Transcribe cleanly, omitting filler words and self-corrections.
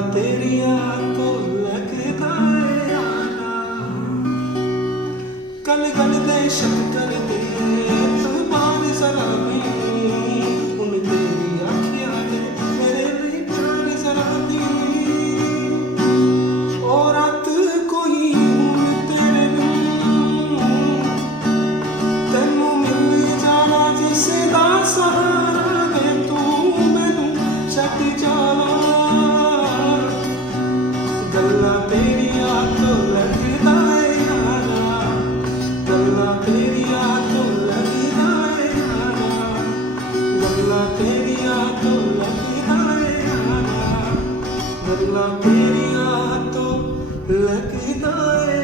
ਗੱਲਾਂ ਤੇਰੀਆਂ ਤੋਂ ਲੱਗਦਾ ਏ ਯਾਰਾ, ਗੱਲ ਗੱਲ ਤੇ ਸ਼ੱਕ ਕਰਦੇ ਤੂੰ ਬਾਹਰ ਜ਼ਰਾ ਵੀ, ਹੁਣ ਤੇਰੀ ਅੱਖੀਆਂ ਨੇ ਮੇਰੇ ਲਈ ਪਿਆਰ ਜ਼ਰਾ ਦੀ। ਉਹ ਰਾਤ ਕੋਈ ਹੁਣ ਤੇਰੇ ਨੂੰ ਤੈਨੂੰ ਮਿਲ ਜਾਣਾ, ਜਿਸ ਦਾ ਸਹਾਰਾ ਦੇ ਤੂੰ ਮੈਨੂੰ ਛੱਡ ਜਾਣਾ। ਗੱਲਾਂ ਤੇਰੀਆਂ ਤੋਂ ਲੱਗਦਾ ਏ ਯਾਰਾ, ਗੱਲਾਂ ਤੇਰੀਆਂ ਤੋਂ ਲੱਗਦਾ ਏ ਯਾਰਾ, ਗੱਲਾਂ ਤੇਰੀਆਂ ਤੋਂ ਲੱਗਦਾ ਏ ਯਾਰਾ, ਗੱਲਾਂ ਤੇਰੀਆਂ ਤੋਂ ਲੱਗਦਾ ਏ।